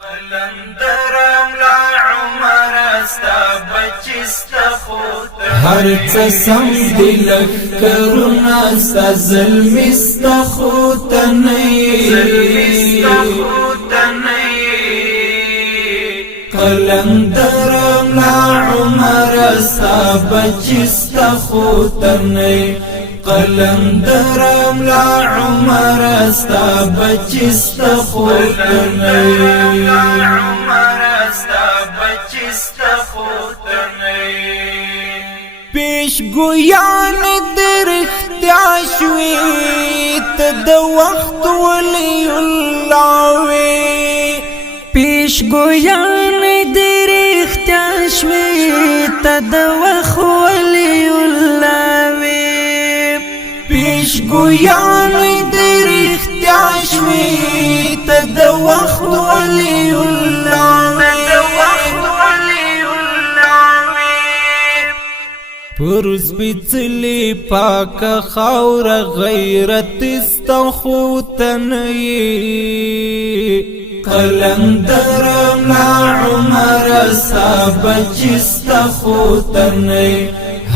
قلندرم لا عمر استا بچستا خوتا هر چسم دلک کرونا ستا ظلمستا خوتا نئی قلندرم لا عمر استا بچستا خوتا نئی قلندرم لا عمر استا بچستا خوتا نئی پیش گویان درختیا شوی تا د وقت ولی اللہ وی پیش گویان درختیا شوی تا د وقت ولی اللہ وی پیش گویان درختیا شوی تا د وقت ولی اللہ پرز بیچلی پاک خاور غیرت استخوتا نئی قلندرم لا عمر استا بچستا خوتا نئی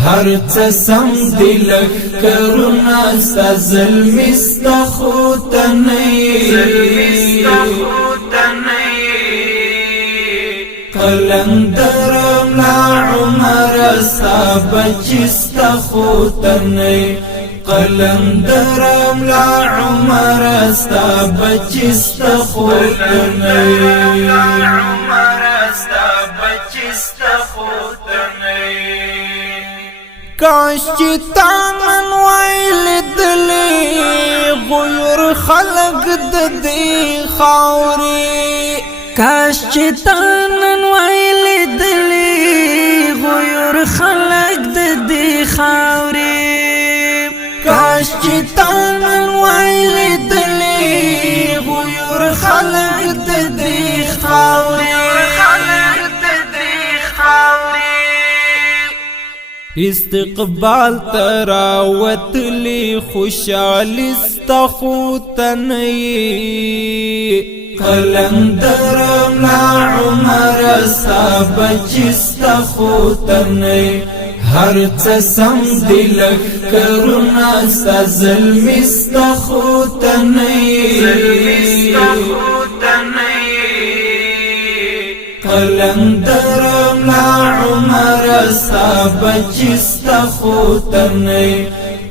هر چسم دلک کرونا ستا ظلمستا خوتا نئی قلندرم لا عمر استا بچستا خوتا نئی قلندرم لا عمر استا بچستا خوتا نئی کاش چی تامن ویل دلی غیر خلق ددی خاوری کاش چی تانن ویل دلی غیر خلق دی خاوری کاش چی تانن ویل دلی غیر خلق ددی خاوری استقبال تراوت لی خوشالستا خوتا نئی قلندرم لا عمر استا بچستا خوتا نئی هر چسم دلک کرونا ستا ظلمستا خوتا نئی قلندرم لا عمر استا بچستا خوتا نئی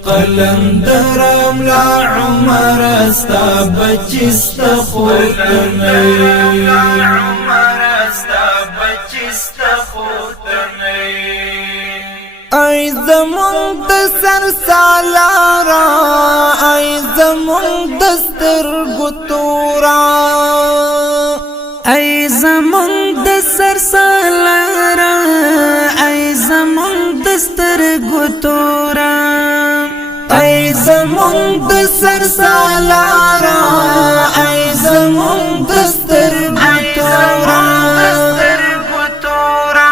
قلندرم لا عمر استا بچستا خوتا نئی ای زمون د سر سالارا ای زمون د سترګو تورا ای زمون د سر سالارا ای زمون د سترګو تورا ای زمون د سر سالارا ای زمون د سترګو تورا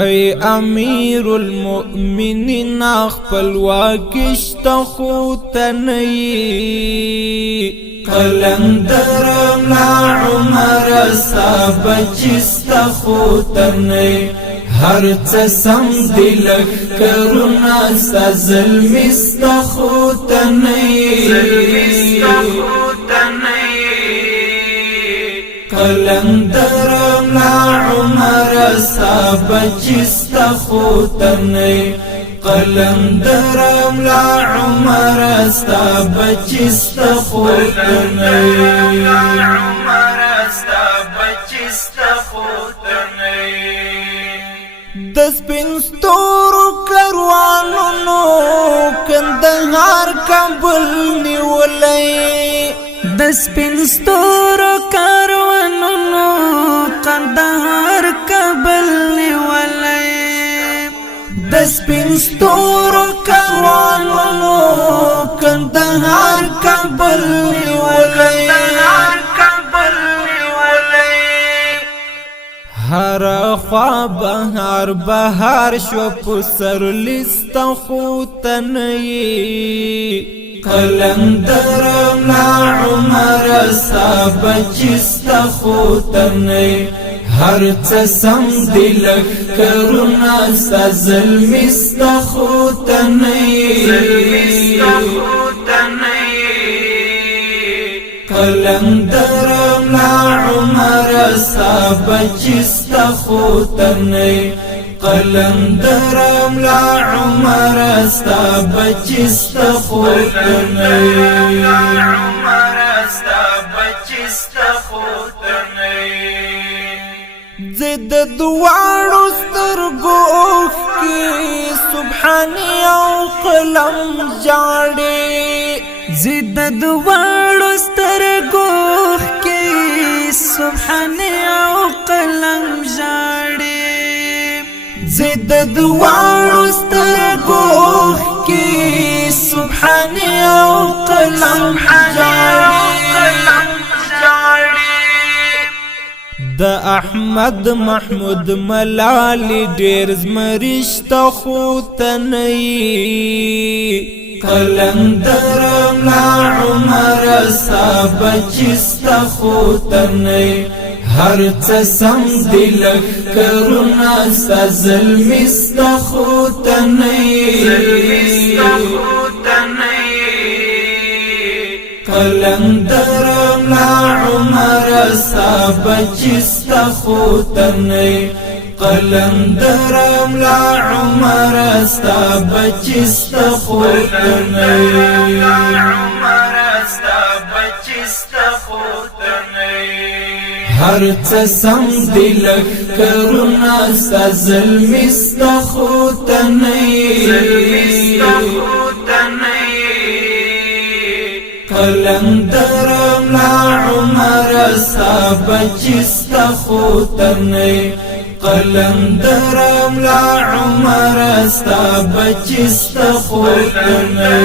ای امیر المؤمنین خپل واکشتا خوتا نئی قلندرم لا عمر استا بچستا خوتا نئی هر چسم دلک کرونا ستا ظلمستا خوتا نئی قلندرم لا عمر استا بچستا خوتا نئی قلندرم لا عمر استا بچستا خوتا نئی د سپین ستورو کاروانونو کندهار کابل نیولای د سپین ستورو کاروانونو کندهار کابل نیولای د سپین ستورو کاروانونو کندهار کابل نیولای هر خوا بهار بهار شو پسر لستا خوتا نئی قلندرم لا عمر ستا بچستا خوتنی هر څه سم دلک کرونا ستا ظلمستا خوتنی قلندرم لا عمر ستا بچستا خوتنی قلندرم لا عمر ستا بچستا خوتنی زد دوارو سترگو اوخکی سبحانی او قلم جاڑی زد دوارو سترگو اوخکی سبحانی او قلم جاڑی زد دوارو سترگو اوخکی سبحانی او قلم جاڑی د احمد محمود ملالی ډیر زمرشت خوتنی قلندرم لا عمر ستا بچستا خوتنی هر څه سم دلک کرونا ستا ظلمستا خوتنی قلندرم لا عمر ستا بچستا خوتنی قلندرم لا عمر ستا بچستا خوتنی هر څه سم دلک کرونا ستا ظلمستا خوتنی قلندرم لا عمر ستا بچستا خوتنی قلندرم لا عمر ستا بچستا خوتنی